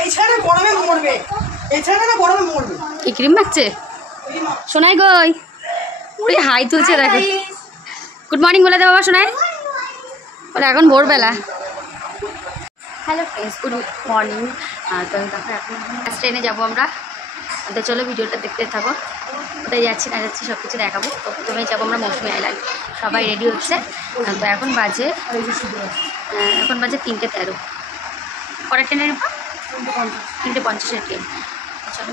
এই ছেলে গরমে মরবে, এই ছেলে না গরমে মরবে। কি ক্রিম মাখছে সোনাই গই? ওই হাই তুলছে দেখো। গুড মর্নিং বলে দে বাবা সোনাই। ওরা এখন ভোরবেলা। Hello friends, good morning. তো দেখো এখন ট্রেনে যাবো আমরা। তো চলো ভিডিওটা দেখতে থাকো। কোথায় যাচ্ছি না যাচ্ছি সব কিছু দেখাবো। তো প্রথমেই যাবো আমরা মৌসুমি আইল্যান্ড। সবাই রেডি হচ্ছে। তো এখন বাজে 3:13। পরের ট্রেনের 3:50 ট্রেন। চলো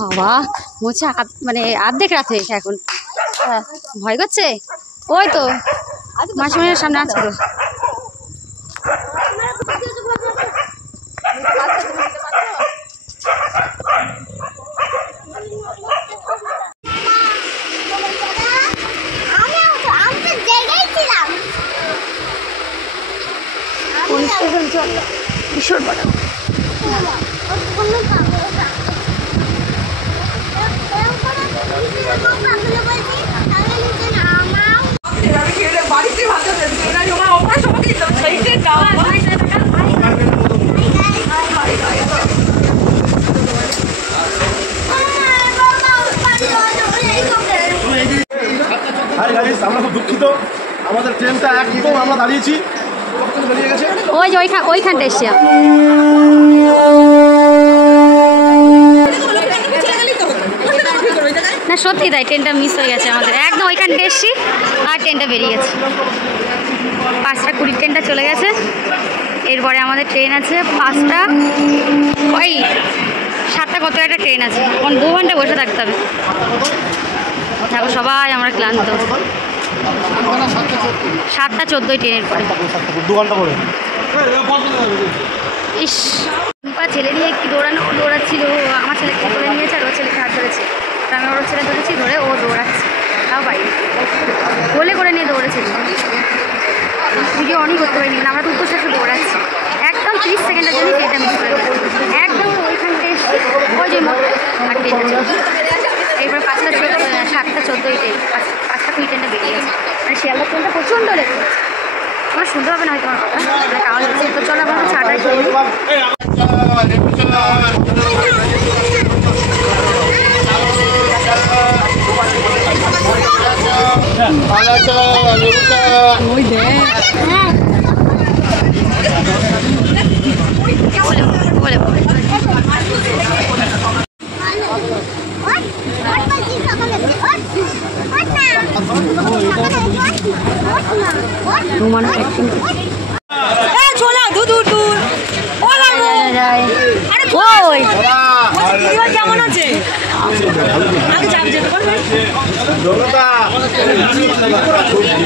বাবা মোছা মানে অর্ধেক রাত হয়েছে এখন। ভয় করছে? ওই তো মাসিমার সামনে আছে তো। ভীষণ বড়। আমরা খুব দুঃখিত, আমাদের ট্রেনটা একদম আমরা দাঁড়িয়েছি, ওই যে ওইখানটা এসছে। না সত্যি তাই, ট্রেনটা মিস হয়ে গেছে আমাদের। একদম ওইখানটা এসছি আর ট্রেনটা বেরিয়ে গেছে। 5:20 ট্রেনটা চলে গেছে। এরপরে আমাদের ট্রেন আছে 5টা ওই 7টা কত একটা ট্রেন আছে। এখন 2 ঘন্টা বসে থাকতে হবে। দেখো সবাই আমরা ক্লান্ত। 7:14 ট্রেনের পরে 2 ঘন্টা পরে। ইস ছেলে নিয়ে কি দৌড়াচ্ছিল। আমার ছেলেকে তুলে নিয়েছে আর ওর ছেলেকে হাত ধরেছে। আমি ওর ছেলে ধরেছি, ধরে ও দৌড়াচ্ছে। তাও বাইরে বলে করে নিয়ে দৌড়েছে। ভিডিও অনই করতে পারিনি, আমরা তো উপর সাথে দৌড়াচ্ছি। একদম 30 সেকেন্ডের জন্য ট্রেনটা মিস করে একদম ওইখানটা এসে ওই যে আর ট্রেনটা চলছে। এরপর 7:14 ট্রেন 5:20 ট্রেনটা বেরিয়ে গেছে। মানে শিয়ালদা ট্রেনটা প্রচণ্ড লেট হচ্ছে। আমার শুনতে হবে না হয়তো আমার কথা, কারণ হচ্ছে তো চলো আমরা ছাটাই খেয়ে নিই। কেমন আছে?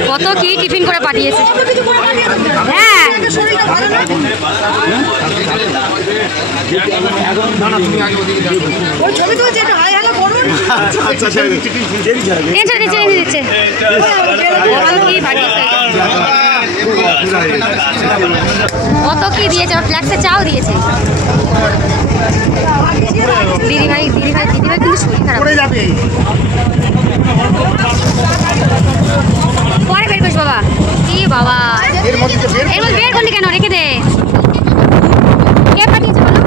কত কি টিফিন করে পাঠিয়েছে। হ্যাঁ দিচ্ছে। কত কি দিয়েছে, ফ্ল্যাক্সে চাও দিয়েছে। দিদিভাই কিন্তু শরীর খারাপ। পরে বের করিস বাবা। কি বাবা এর মধ্যে বের করলি কেন? রেখে দে। কে পাঠিয়েছে বলো?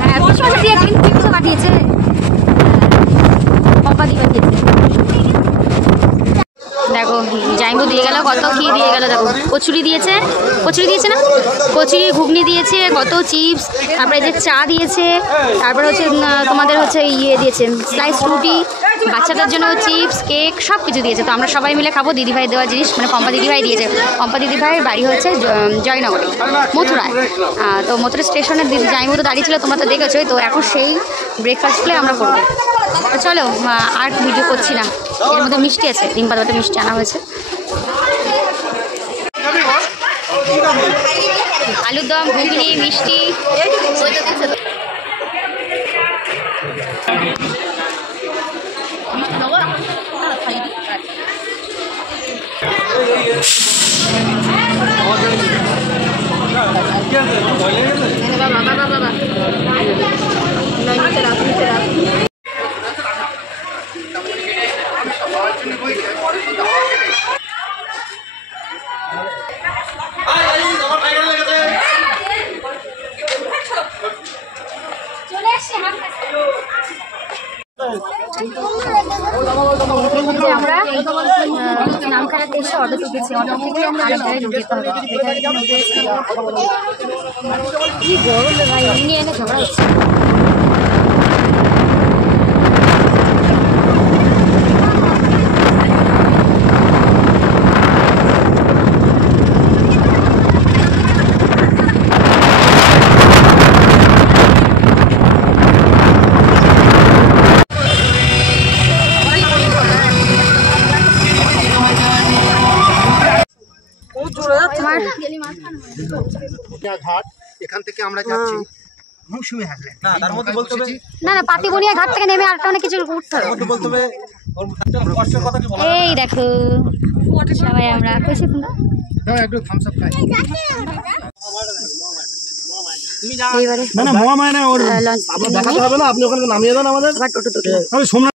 হ্যাঁ পাঠিয়েছে। পম্পা দি পাঠিয়েছে। দেখো জাইম্বু দিয়ে গেল, কত কি দিয়ে গেল। দেখো কচুরি দিয়েছে না, কচুরি ঘুগনি দিয়েছে, কত চিপস, তারপরে যে চা দিয়েছে, তারপরে হচ্ছে তোমাদের হচ্ছে ইয়ে দিয়েছে স্লাইস রুটি, বাচ্চাদের জন্য চিপস কেক সব কিছু দিয়েছে। তো আমরা সবাই মিলে খাবো দিদিভাই দেওয়া জিনিস, মানে পম্পা দিদিভাই দিয়েছে। পম্পা দিদিভাইয়ের বাড়ি হচ্ছে জয়নগরে, মথুরায়। তো মথুরা স্টেশনে জাইম্বু তো দাঁড়িয়ে ছিল, তোমরা তো দেখেছোই। তো এখন সেই ব্রেকফাস্টগুলো আমরা করবো। তো চলো আর ভিডিও করছি না। এর মধ্যে মিষ্টি আছে, ডিম পাতাটা মিষ্টি আনা হয়েছে। আলুর দম, ঘুগনি, মিষ্টি। বাবা বাবা বাবা নিচে রাখ নিচে রাখ। যে আমরা নাম খারাপ এসে অটো ঢুকেছি, অটো থেকে আমরা আরেক জায়গায় ঢুকে হবে। কি গরম রে ভাই, নিয়ে এনে ঝগড়া হচ্ছে। ঘাট এখান থেকে আমরা যাচ্ছি মৌসুমী হাজল্যান্ড। না তার মধ্যে বলতে হবে না না পাতিবনিয়া ঘাট থেকে নেমে আরেকটা অনেক কিছু উঠতে হবে। বলতে হবে কষ্টের কথা কি বলা এই দেখো সবাই আমরা খুশি তোমরা একটু থামস আপ খাই। এইবারে না না মহামায়া না ওর লঞ্চ আপনার দেখাতে হবে না, আপনি ওখানে নামিয়ে দেন আমাদের। আবার টোটো টোটো আমি সোমনাথ